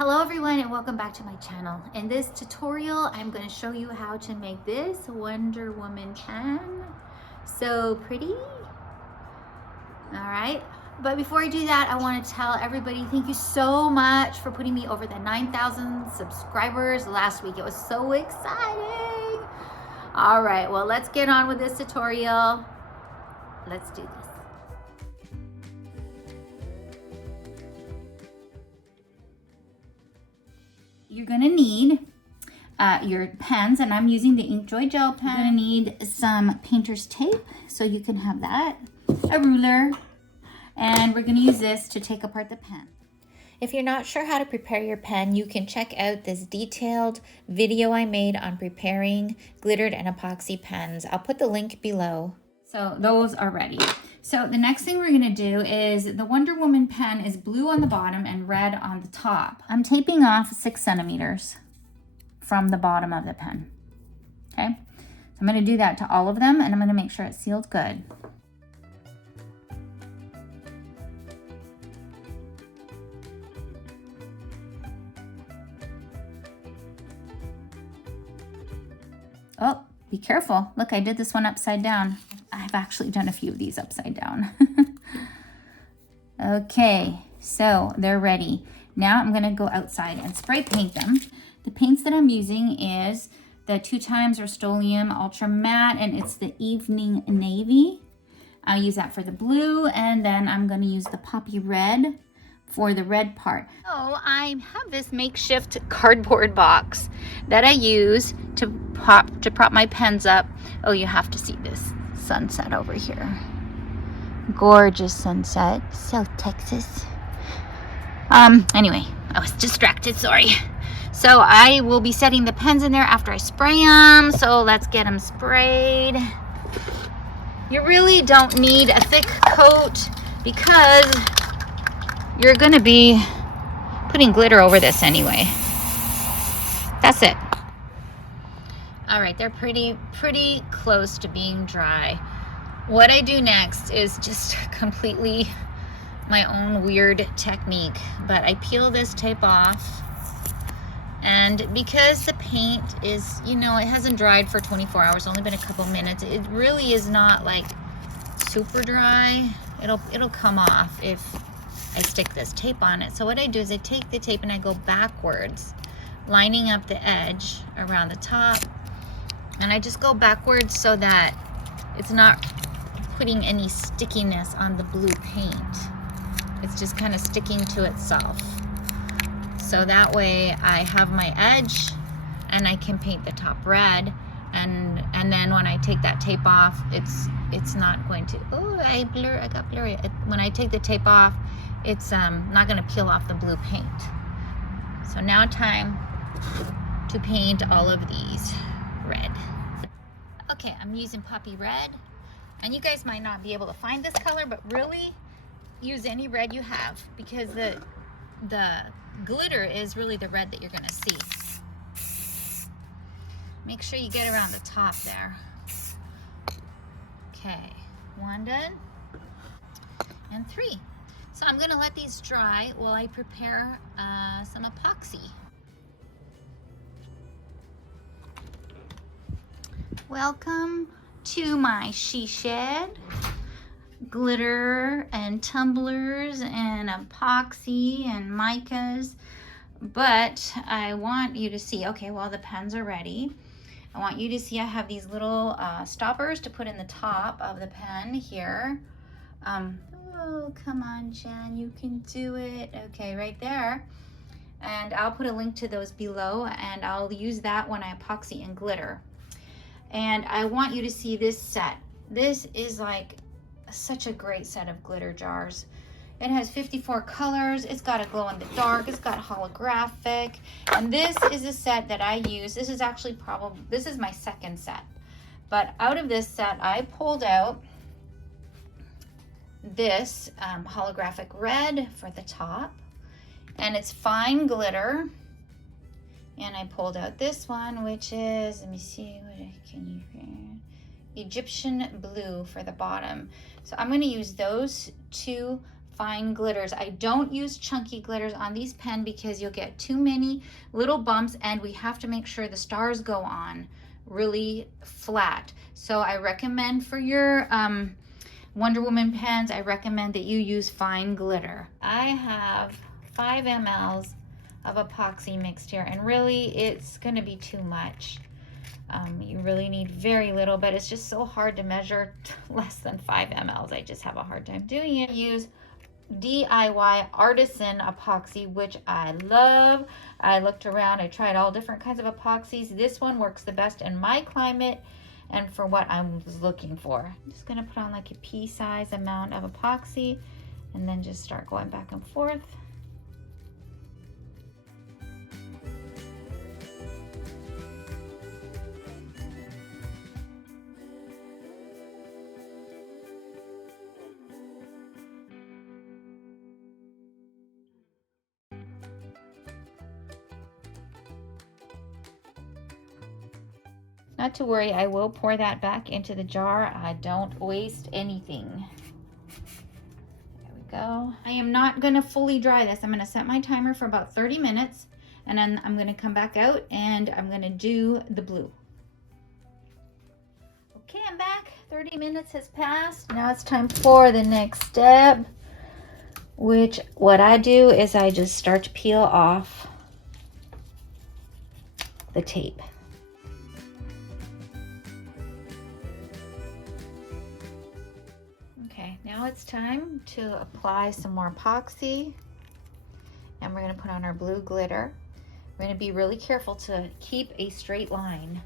Hello everyone and welcome back to my channel. In this tutorial, I'm going to show you how to make this Wonder Woman pen. So pretty. All right. But before I do that, I want to tell everybody thank you so much for putting me over the 9,000 subscribers last week. It was so exciting. All right, well, let's get on with this tutorial. Let's do this. You're gonna need your pens, and I'm using the Inkjoy gel pen. You're gonna need some painter's tape, so you can have that, a ruler, and we're gonna use this to take apart the pen. If you're not sure how to prepare your pen, you can check out this detailed video I made on preparing glittered and epoxy pens. I'll put the link below. So those are ready. So the next thing we're gonna do is the Wonder Woman pen is blue on the bottom and red on the top. I'm taping off 6 centimeters from the bottom of the pen, okay? So I'm gonna do that to all of them, and I'm gonna make sure it's sealed good. Oh, be careful. Look, I did this one upside down. I've actually done a few of these upside down. Okay, so they're ready. Now I'm gonna go outside and spray paint them. The paints that I'm using is the 2x Rust-Oleum Ultra Matte, and it's the Evening Navy. I'll use that for the blue, and then I'm gonna use the Poppy Red for the red part. So I have this makeshift cardboard box that I use to prop my pens up. Oh, you have to see this sunset over here. Gorgeous sunset, South Texas. Anyway, I was distracted, sorry. So I will be setting the pens in there after I spray them. So let's get them sprayed. You really don't need a thick coat because you're gonna be putting glitter over this anyway. That's it. All right, they're pretty close to being dry. What I do next is just completely my own weird technique, but I peel this tape off, and because the paint is, you know, it hasn't dried for 24 hours, only been a couple minutes, it really is not like super dry. It'll come off if I stick this tape on it. So what I do is I take the tape and I go backwards, lining up the edge around the top, and I just go backwards so that it's not putting any stickiness on the blue paint. It's just kind of sticking to itself. So that way I have my edge and I can paint the top red, and then when I take that tape off, it's not going to, oh, I got blurry. When I take the tape off, it's not going to peel off the blue paint. So now time to paint all of these red. Okay, I'm using Poppy Red, and you guys might not be able to find this color, but really use any red you have, because the glitter is really the red that you're going to see. Make sure you get around the top there. Okay, 1 done, and 3. So I'm going to let these dry while I prepare some epoxy. Welcome to my she shed. Glitter and tumblers and epoxy and micas. But I want you to see, okay, well, the pens are ready. I want you to see I have these little stoppers to put in the top of the pen here. Oh, come on, Jen, you can do it. Okay, right there. And I'll put a link to those below, and I'll use that when I epoxy and glitter. And I want you to see this set. This is like such a great set of glitter jars. It has 54 colors. It's got a glow in the dark. It's got holographic. And this is a set that I use. This is actually this is my second set. But out of this set, I pulled out this holographic red for the top. And it's fine glitter. And I pulled out this one, which is, let me see, can you Egyptian blue for the bottom. So I'm going to use those two fine glitters. I don't use chunky glitters on these pen because you'll get too many little bumps, and we have to make sure the stars go on really flat. So I recommend for your Wonder Woman pens, I recommend that you use fine glitter. I have 5 mLs of epoxy mixed here, and really it's going to be too much. You really need very little, but it's just so hard to measure less than 5 mLs. I just have a hard time doing it. I use DIY artisan epoxy, which I love. I looked around, I tried all different kinds of epoxies. This one works the best in my climate and for what I was looking for. I'm just gonna put on like a pea-sized amount of epoxy and then just start going back and forth. Not to worry, I will pour that back into the jar. I don't waste anything. There we go. I am not gonna fully dry this. I'm gonna set my timer for about 30 minutes, and then I'm gonna come back out and I'm gonna do the blue. Okay, I'm back. 30 minutes has passed. Now it's time for the next step, which what I do is I just start to peel off the tape. Now it's time to apply some more epoxy, and we're going to put on our blue glitter. We're going to be really careful to keep a straight line.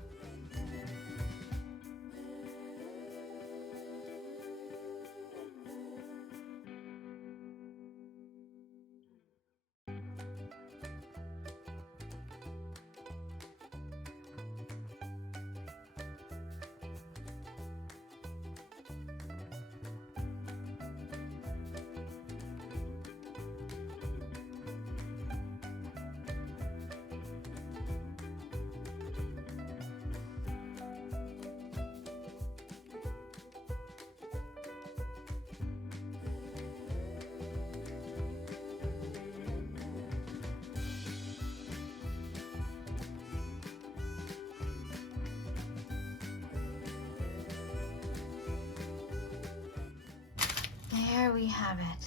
There we have it.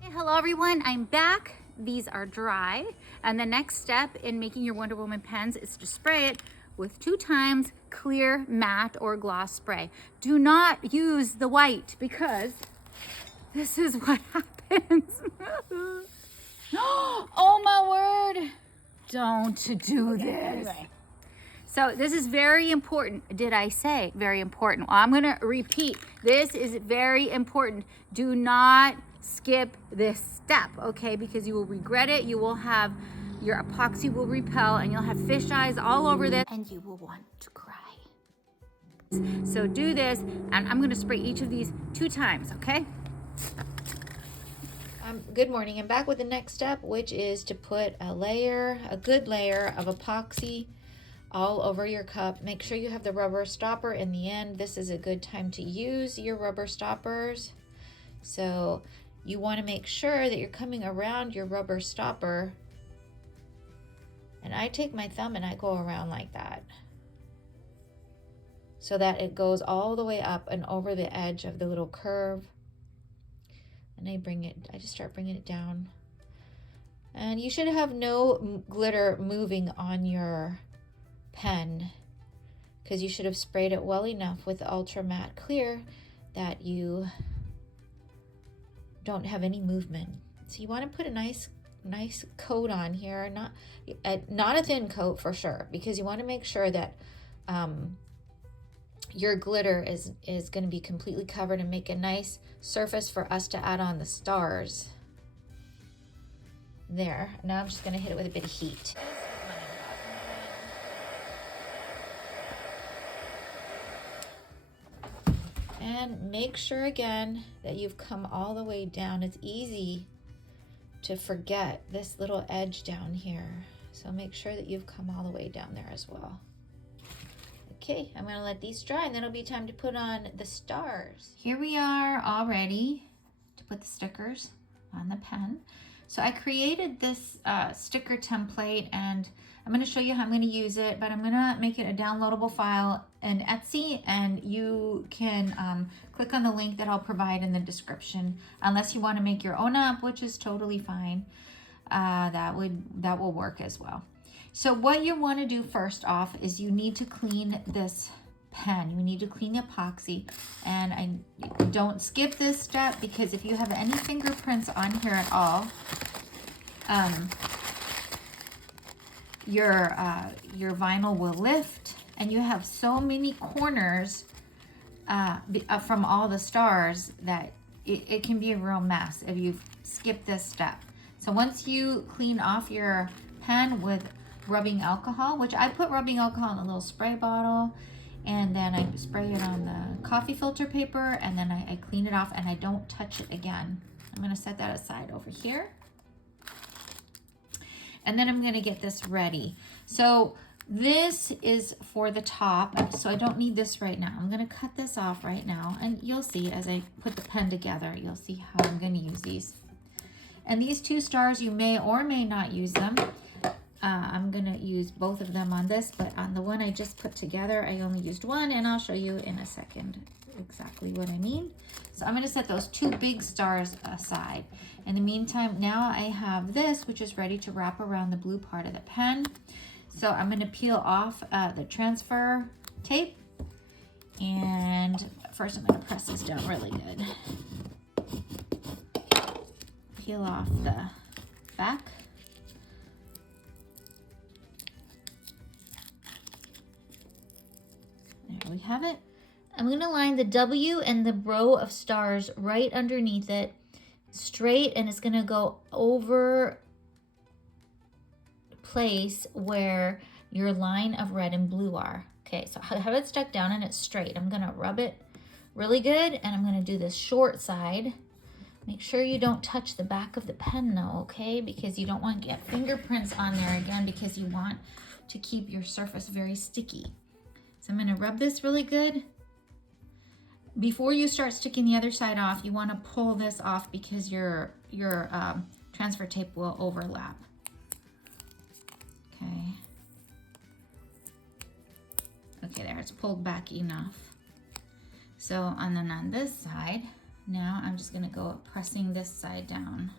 Hey, hello everyone, I'm back. These are dry, and the next step in making your Wonder Woman pens is to spray it with 2 times clear matte or gloss spray. Do not use the white because this is what happens. Oh my word. Don't do this. Anyway. So this is very important. Did I say very important? Well, I'm gonna repeat. This is very important. Do not skip this step, okay? Because you will regret it. You will have, your epoxy will repel, and you'll have fish eyes all over this, and you will want to cry. So do this, and I'm gonna spray each of these 2 times, okay? Good morning. I'm back with the next step, which is to put a good layer of epoxy all over your cup. Make sure you have the rubber stopper in the end. This is a good time to use your rubber stoppers. So you want to make sure that you're coming around your rubber stopper. And I take my thumb and I go around like that, so that it goes all the way up and over the edge of the little curve. And I just start bringing it down. And you should have no glitter moving on your pen, because you should have sprayed it well enough with ultra matte clear that you don't have any movement. So you want to put a nice coat on here, not a thin coat for sure, because you want to make sure that your glitter is going to be completely covered and make a nice surface for us to add on the stars. There. Now I'm just going to hit it with a bit of heat. And make sure again that you've come all the way down. It's easy to forget this little edge down here. So make sure that you've come all the way down there as well. Okay, I'm gonna let these dry and then it'll be time to put on the stars. Here we are all ready to put the stickers on the pen. So I created this sticker template and I'm gonna show you how I'm gonna use it, but I'm gonna make it a downloadable file in Etsy, and you can click on the link that I'll provide in the description, unless you wanna make your own up, which is totally fine. That will work as well. So what you want to do first off is you need to clean this pen. You need to clean the epoxy, and I don't skip this step, because if you have any fingerprints on here at all, your vinyl will lift, and you have so many corners from all the stars that it can be a real mess if you skip this step. So once you clean off your pen with rubbing alcohol, which I put rubbing alcohol in a little spray bottle, and then I spray it on the coffee filter paper, and then I clean it off and I don't touch it again. I'm gonna set that aside over here. And then I'm gonna get this ready. So this is for the top, so I don't need this right now. I'm gonna cut this off right now, and you'll see as I put the pen together, you'll see how I'm gonna use these. And these two stars, you may or may not use them. I'm gonna use both of them on this, but on the one I just put together, I only used one, and I'll show you in a second exactly what I mean. So I'm gonna set those two big stars aside. In the meantime, now I have this, which is ready to wrap around the blue part of the pen. So I'm gonna peel off the transfer tape, and first I'm gonna press this down really good. Peel off the back. There we have it. I'm going to line the W and the row of stars right underneath it, straight, and it's going to go over place where your line of red and blue are. Okay, so I have it stuck down and it's straight. I'm going to rub it really good, and I'm going to do this short side. Make sure you don't touch the back of the pen though, okay? Because you don't want to get fingerprints on there again, because you want to keep your surface very sticky. So I'm gonna rub this really good. Before you start sticking the other side off, you wanna pull this off, because your transfer tape will overlap. Okay. Okay, there, it's pulled back enough. So, and then on this side, now I'm just gonna go pressing this side down.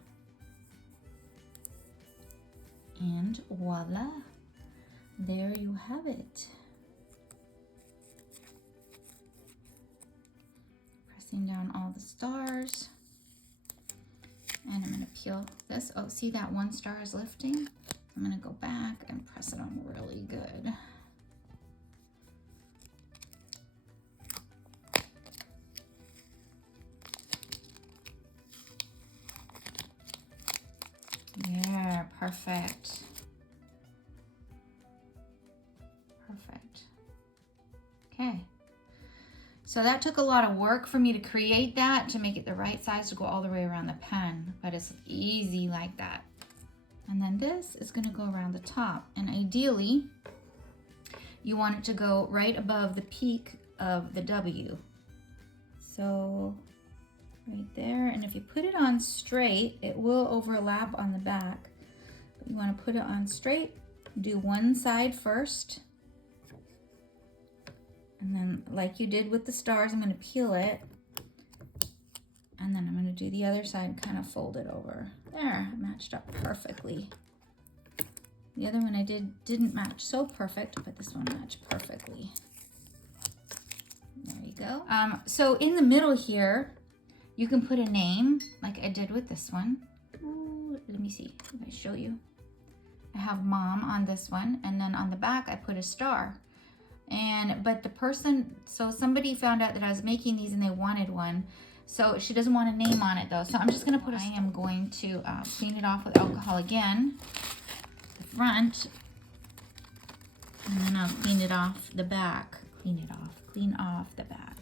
And voila, there you have it. Pressing down all the stars. And I'm gonna peel this. Oh, see that one star is lifting? I'm gonna go back and press it on really good. Yeah, perfect. Perfect. Okay. So that took a lot of work for me to create that, to make it the right size to go all the way around the pen, but it's easy like that. And then this is going to go around the top, and ideally you want it to go right above the peak of the W. So right there, and if you put it on straight, it will overlap on the back. But you want to put it on straight, do one side first, and then like you did with the stars, I'm going to peel it, and then I'm going to do the other side and kind of fold it over. There, it matched up perfectly. The other one I didn't match so perfect, but this one matched perfectly. There you go. So in the middle here, you can put a name like I did with this one. Ooh, let me see if I show you. I have Mom on this one, and then on the back I put a star. But the person, so somebody found out that I was making these and they wanted one. So she doesn't want a name on it though. So I'm just gonna put, I am going to clean it off with alcohol again, the front, and then I'll clean it off the back. Clean off the back.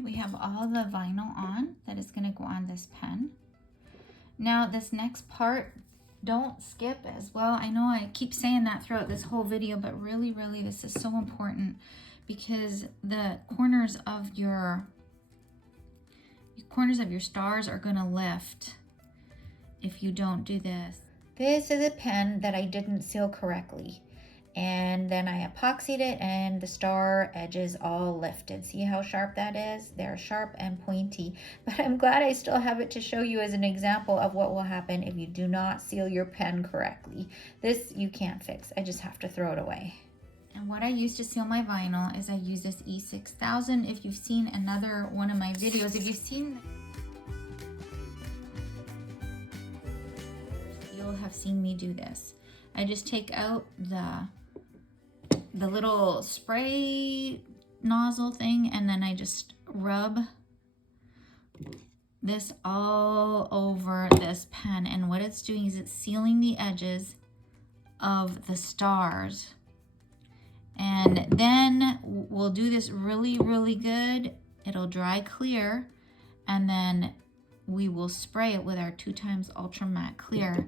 right, we have all the vinyl on that is going to go on this pen. Now this next part, don't skip as well. I know I keep saying that throughout this whole video, but really, really this is so important because the corners of your stars are going to lift if you don't do this. This is a pen that I didn't seal correctly. And then I epoxied it and the star edges all lifted. See how sharp that is? They're sharp and pointy. But I'm glad I still have it to show you as an example of what will happen if you do not seal your pen correctly. This you can't fix. I just have to throw it away. And what I use to seal my vinyl is I use this E6000. If you've seen another one of my videos, if you've seen, you'll have seen me do this. I just take out the little spray nozzle thing and then I just rub this all over this pen, and what it's doing is it's sealing the edges of the stars. And then we'll do this really, really good. It'll dry clear, and then we will spray it with our 2x Ultra Matte Clear.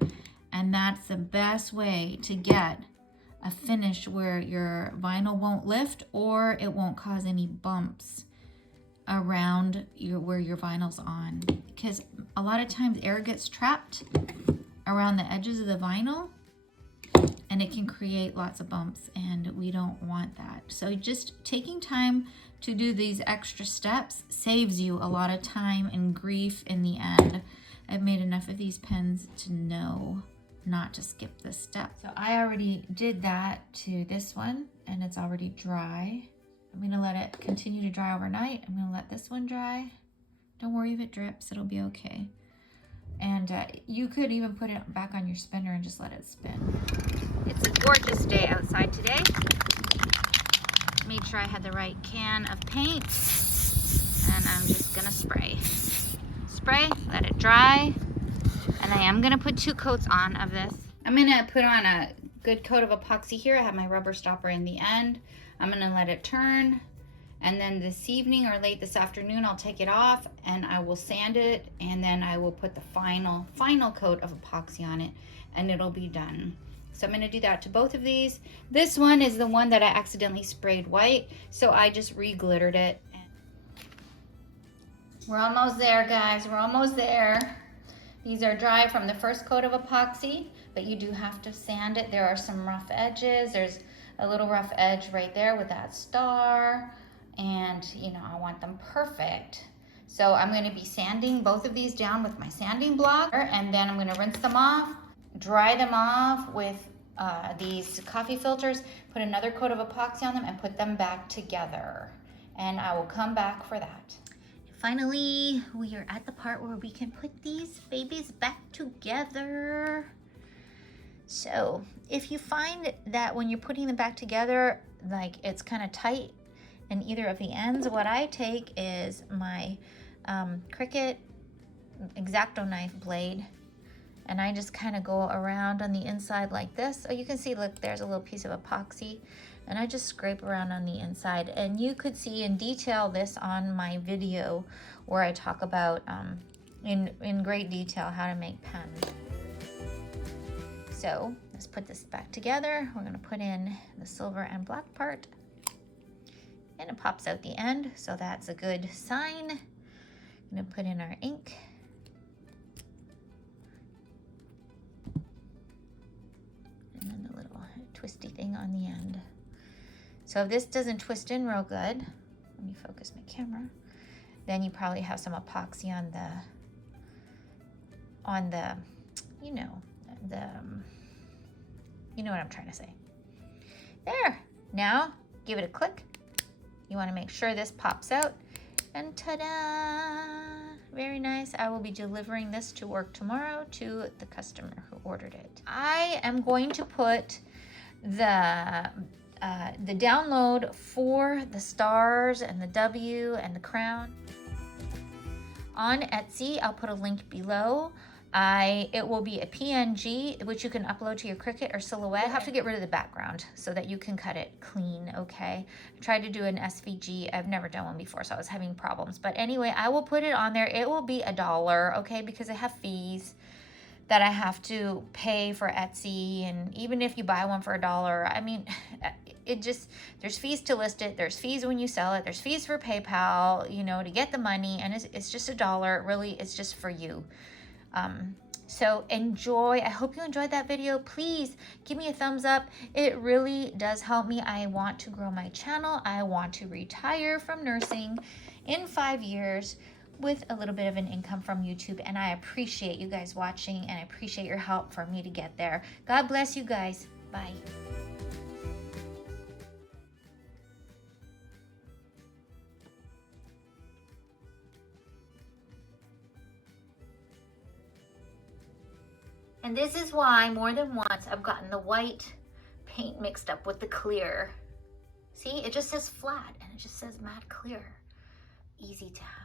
And that's the best way to get a finish where your vinyl won't lift or it won't cause any bumps around where your vinyl's on. Because a lot of times air gets trapped around the edges of the vinyl and it can create lots of bumps, and we don't want that. So just taking time to do these extra steps saves you a lot of time and grief in the end. I've made enough of these pens to know not to skip this step. So I already did that to this one and it's already dry. I'm gonna let it continue to dry overnight. I'm gonna let this one dry. Don't worry if it drips, it'll be okay. And you could even put it back on your spinner and just let it spin. It's a gorgeous day outside today. Made sure I had the right can of paint, and I'm just gonna spray. Spray, let it dry, and I am gonna put 2 coats on of this. I'm gonna put on a good coat of epoxy here. I have my rubber stopper in the end. I'm gonna let it turn, and then this evening or late this afternoon I'll take it off and I will sand it, and then I will put the final coat of epoxy on it, and it'll be done. So I'm gonna do that to both of these. This one is the one that I accidentally sprayed white, so I just re-glittered it. We're almost there, guys, we're almost there. These are dry from the first coat of epoxy, but you do have to sand it. There are some rough edges. There's a little rough edge right there with that star, and you know, I want them perfect. So I'm gonna be sanding both of these down with my sanding block, and then I'm gonna rinse them off, dry them off with these coffee filters, put another coat of epoxy on them, and put them back together. And I will come back for that. Finally, we are at the part where we can put these babies back together. So if you find that when you're putting them back together, like it's kind of tight in either of the ends, what I take is my Cricut X-Acto knife blade, and I just kind of go around on the inside like this. So you can see, look, there's a little piece of epoxy, and I just scrape around on the inside. And you could see in detail this on my video where I talk about in great detail how to make pens. So let's put this back together. We're gonna put in the silver and black part, and it pops out the end, so that's a good sign. I'm gonna put in our ink. And then the little twisty thing on the end. So if this doesn't twist in real good, let me focus my camera, then you probably have some epoxy on the, you know what I'm trying to say. There, now give it a click. You wanna make sure this pops out, and ta-da, very nice. I will be delivering this to work tomorrow to the customer who ordered it. I am going to put the download for the stars and the W and the crown on Etsy. I'll put a link below. It will be a PNG, which you can upload to your Cricut or Silhouette. You have to get rid of the background so that you can cut it clean, okay? I tried to do an SVG. I've never done one before, so I was having problems. But anyway, I will put it on there. It will be $1, okay? Because I have fees that I have to pay for Etsy, and even if you buy one for $1, I mean, there's fees to list it, there's fees when you sell it, there's fees for PayPal, you know, to get the money, and it's just $1. Really, it's just for you. So enjoy. I hope you enjoyed that video. Please give me a thumbs up. It really does help me. I want to grow my channel. I want to retire from nursing in 5 years with a little bit of an income from YouTube, and I appreciate you guys watching, and I appreciate your help for me to get there. God bless you guys. Bye. And this is why more than once I've gotten the white paint mixed up with the clear. See, it just says flat and it just says matte clear. Easy to have.